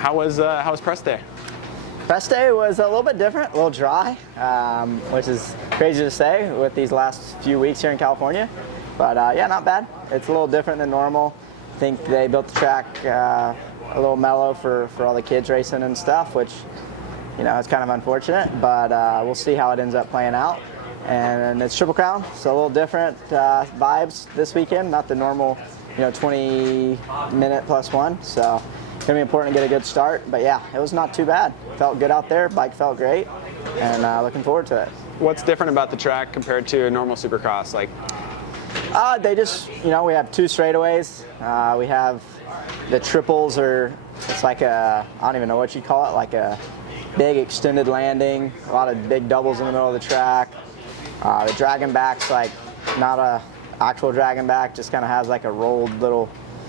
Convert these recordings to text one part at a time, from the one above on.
How was press day? Press day was a little bit different, a little dry, which is crazy to say with these last few weeks here in California. But yeah, not bad. It's a little different than normal. I think they built the track a little mellow for all the kids racing and stuff, which, you know, it's kind of unfortunate. But we'll see how it ends up playing out. And it's Triple Crown, so a little different vibes this weekend, not the normal, you know, 20-minute plus one. So it's gonna be important to get a good start. But yeah, it was not too bad. Felt good out there. Bike felt great, and looking forward to it. What's different about the track compared to a normal Supercross? Like, they just, you know, we have 2 straightaways. We have the triples, or it's like a, I don't even know what you call it, like a big extended landing. A lot of big doubles in the middle of the track. The dragon back's like not a actual dragon back, just kind of has like a rolled little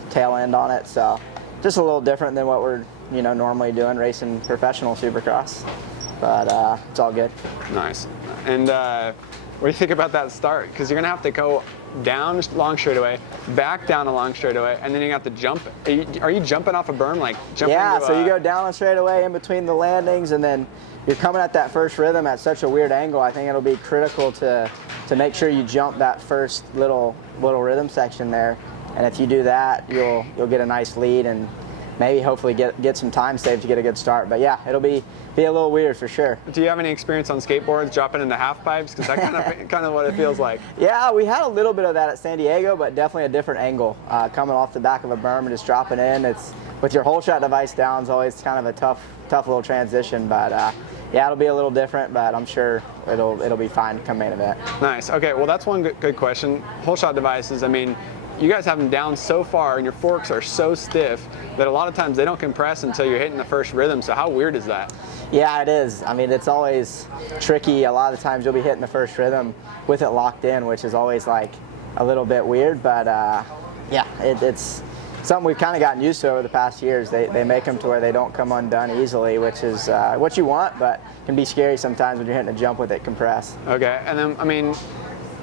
tail end on it. So just a little different than what we're, you know, normally doing racing professional Supercross. But it's all good. Nice. And what do you think about that start? Because you're gonna have to go down long straightaway, back down a long straightaway, and then you have to jump. Are you jumping off a berm, like jumping? Yeah, into so you go down a straightaway in between the landings, and then you're coming at that first rhythm at such a weird angle. I think it'll be critical to make sure you jump that first little rhythm section there. And if you do that, you'll get a nice lead and maybe hopefully get some time saved to get a good start. But yeah, it'll be a little weird for sure. Do you have any experience on skateboards dropping into half pipes? Because that kind of what it feels like. Yeah, we had a little bit of that at San Diego, but definitely a different angle. Coming off the back of a berm and just dropping in, it's with your whole shot device down is always kind of a tough little transition. But yeah, it'll be a little different, but I'm sure it'll be fine come main event. Nice. Okay, well that's one good question. Whole shot devices. I mean, you guys have them down so far, and your forks are so stiff that a lot of times they don't compress until you're hitting the first rhythm. So how weird is that? Yeah, it is. I mean, it's always tricky. A lot of the times you'll be hitting the first rhythm with it locked in, which is always like a little bit weird. But yeah, it's something we've kind of gotten used to over the past years. They make them to where they don't come undone easily, which is what you want, but can be scary sometimes when you're hitting a jump with it compressed. Okay, and then, I mean,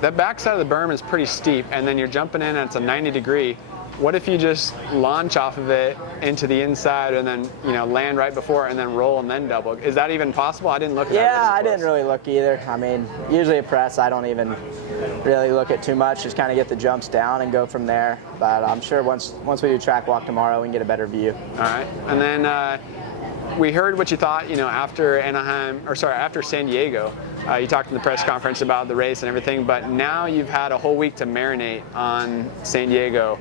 that back side of the berm is pretty steep, and then you're jumping in and it's a 90-degree. What if you just launch off of it into the inside and then, you know, land right before and then roll and then double? Is that even possible? I didn't look at that. Yeah, I didn't really look either. I mean, usually a press, I don't even really look at too much. Just kind of get the jumps down and go from there. But I'm sure once we do track walk tomorrow, we can get a better view. All right, and then we heard what you thought, you know, after after San Diego. You talked in the press conference about the race and everything, but now you've had a whole week to marinate on San Diego.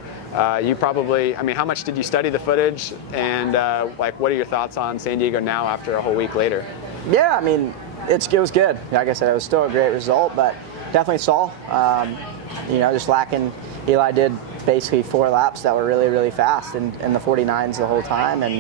You probably, I mean, how much did you study the footage, and like, what are your thoughts on San Diego now after a whole week later? Yeah, I mean, it was good. Like I said, it was still a great result, but definitely saw, you know, just lacking. Eli did basically 4 laps that were really, really fast in the 49s the whole time, and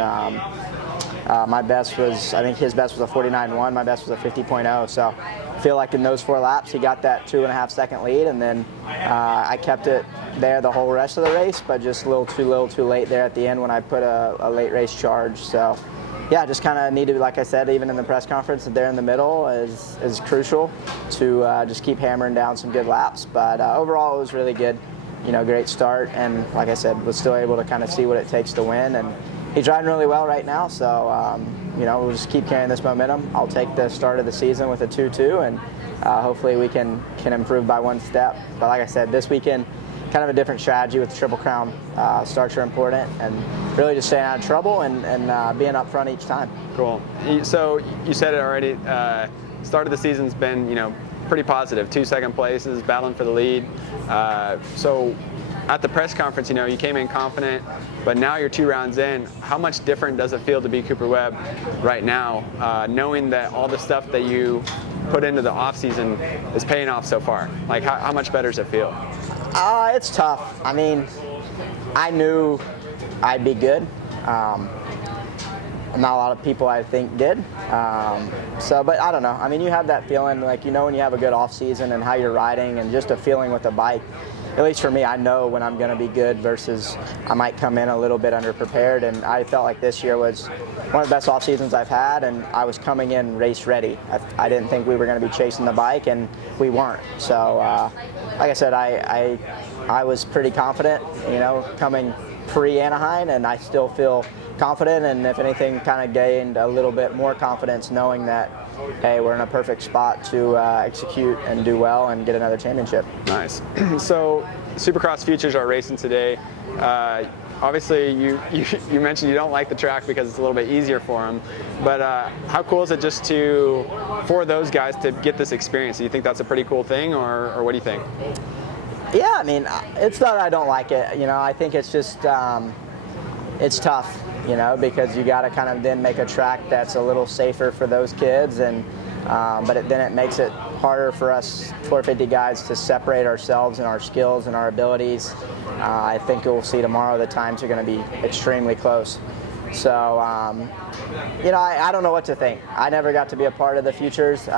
my best was, I think his best was a 49.1, my best was a 50.0, so I feel like in those 4 laps he got that 2.5 second lead, and then I kept it there the whole rest of the race, but just a little too late there at the end when I put a late race charge. So yeah, just kind of needed, like I said, even in the press conference, that there in the middle is crucial to just keep hammering down some good laps. But overall it was really good, you know, great start, and like I said, was still able to kind of see what it takes to win. And he's riding really well right now, so you know, we'll just keep carrying this momentum. I'll take the start of the season with a 2-2, and hopefully we can improve by 1 step. But like I said, this weekend, kind of a different strategy with the Triple Crown. Starts are important, and really just staying out of trouble and being up front each time. Cool. So you said it already. Start of the season's been, you know, pretty positive. 2 second places, battling for the lead. So at the press conference, you know, you came in confident, but now you're 2 rounds in. How much different does it feel to be Cooper Webb right now, knowing that all the stuff that you put into the off season is paying off so far? Like, how much better does it feel? It's tough. I mean, I knew I'd be good. Not a lot of people, I think, did. But I don't know. I mean, you have that feeling, like, you know, when you have a good off season and how you're riding, and just a feeling with the bike. At least for me, I know when I'm going to be good versus I might come in a little bit underprepared. And I felt like this year was one of the best off seasons I've had, and I was coming in race ready. I didn't think we were going to be chasing the bike, and we weren't. So, like I said, I was pretty confident, you know, coming pre-Anaheim, and I still feel confident, and if anything, kind of gained a little bit more confidence knowing that, hey, we're in a perfect spot to execute and do well and get another championship. Nice. So Supercross Futures are racing today. Obviously, you mentioned you don't like the track because it's a little bit easier for them, but how cool is it just for those guys to get this experience? Do you think that's a pretty cool thing, or what do you think? Yeah, I mean, it's not that I don't like it. I think it's just, it's tough, because you got to kind of then make a track that's a little safer for those kids, and then it makes it harder for us 450 guys to separate ourselves and our skills and our abilities. I think you'll see tomorrow the times are going to be extremely close. So, I don't know what to think. I never got to be a part of the Futures.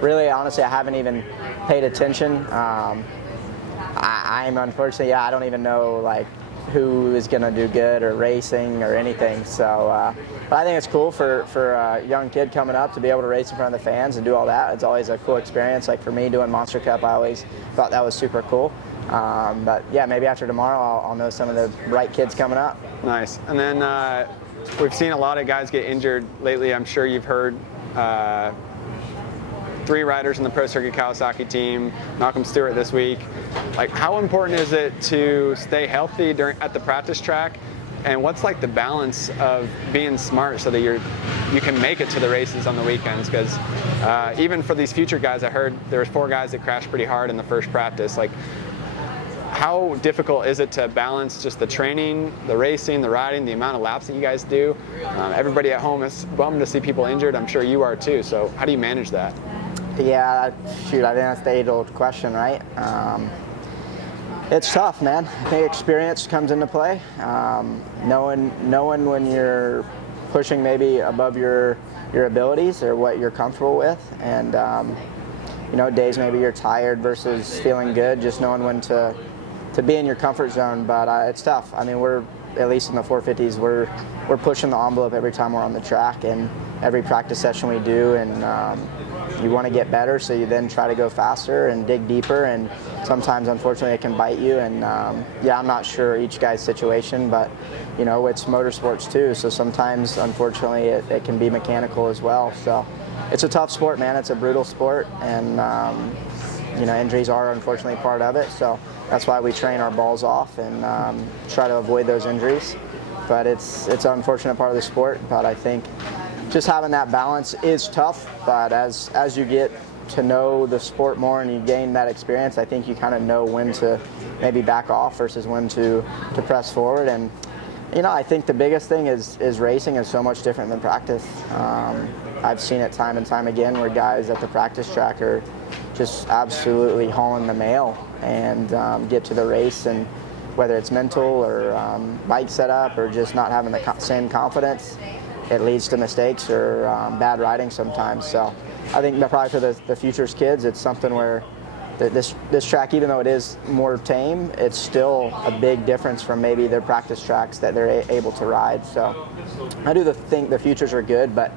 Really, honestly, I haven't even paid attention. I'm unfortunately, I don't even know who is going to do good or racing or anything. So, but I think it's cool for a young kid coming up to be able to race in front of the fans and do all that. It's always a cool experience. Like for me doing Monster Cup, I always thought that was super cool. But yeah, maybe after tomorrow I'll know some of the right kids coming up. Nice. And then we've seen a lot of guys get injured lately. I'm sure you've heard 3 riders in the Pro Circuit Kawasaki team, Malcolm Stewart this week. How important is it to stay healthy at the practice track? And what's the balance of being smart so that you can make it to the races on the weekends? Because even for these future guys, I heard there was 4 guys that crashed pretty hard in the first practice. How difficult is it to balance just the training, the racing, the riding, the amount of laps that you guys do? Everybody at home is bummed to see people injured. I'm sure you are too. So how do you manage that? Yeah, shoot, I think that's the age-old question, right? It's tough, man. I think experience comes into play. Knowing when you're pushing maybe above your abilities or what you're comfortable with, and days maybe you're tired versus feeling good, just knowing when to be in your comfort zone. But it's tough. I mean, we're at least in the 450s, we're pushing the envelope every time we're on the track, and every practice session we do, and you want to get better, so you then try to go faster and dig deeper, and sometimes unfortunately it can bite you. And I'm not sure each guy's situation, but it's motorsports too, so sometimes unfortunately it can be mechanical as well. So it's a tough sport, man. It's a brutal sport, and injuries are unfortunately part of it, so that's why we train our balls off and try to avoid those injuries. But it's an unfortunate part of the sport. But I think just having that balance is tough, but as you get to know the sport more and you gain that experience, I think you kind of know when to maybe back off versus when to press forward. And I think the biggest thing is racing is so much different than practice. I've seen it time and time again where guys at the practice track are just absolutely hauling the mail and get to the race, and whether it's mental or bike setup or just not having the same confidence, it leads to mistakes or bad riding sometimes. So I think that probably for the Futures kids, it's something where this track, even though it is more tame, it's still a big difference from maybe their practice tracks that they're able to ride. So I do think the Futures are good, but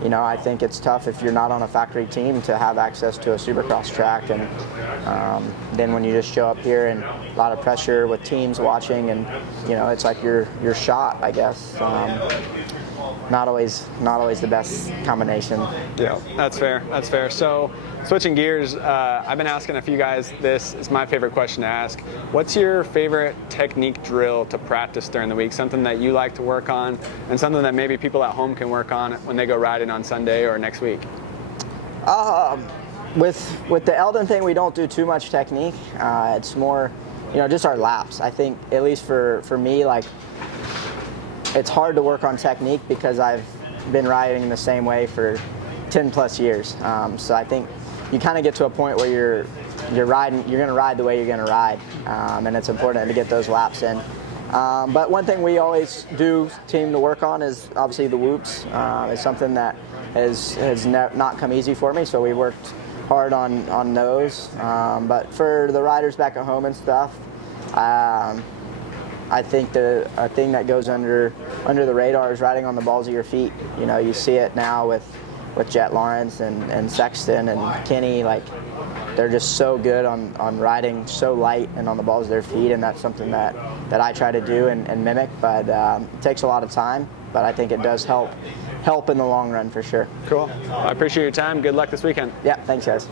I think it's tough if you're not on a factory team to have access to a Supercross track, and then when you just show up here and a lot of pressure with teams watching, and it's like you're shot, I guess. Not always the best combination. Yeah, that's fair. That's fair. So, switching gears, I've been asking a few guys this. It's my favorite question to ask. What's your favorite technique drill to practice during the week? Something that you like to work on, and something that maybe people at home can work on when they go riding on Sunday or next week? With the Eldon thing, we don't do too much technique. It's more, just our laps. I think, at least for me, it's hard to work on technique because I've been riding the same way for 10 plus years. So I think you kind of get to a point where you're going to ride the way you're going to ride, and it's important to get those laps in. But one thing we always do team to work on is obviously the whoops. It's something that has not come easy for me, so we worked hard on those. But for the riders back at home and stuff, I think a thing that goes under the radar is riding on the balls of your feet. You see it now with Jet Lawrence and Sexton and Kenny, they're just so good on riding so light and on the balls of their feet, and that's something that I try to do and mimic. But it takes a lot of time, but I think it does help in the long run for sure. Cool. I appreciate your time. Good luck this weekend. Yeah, thanks guys.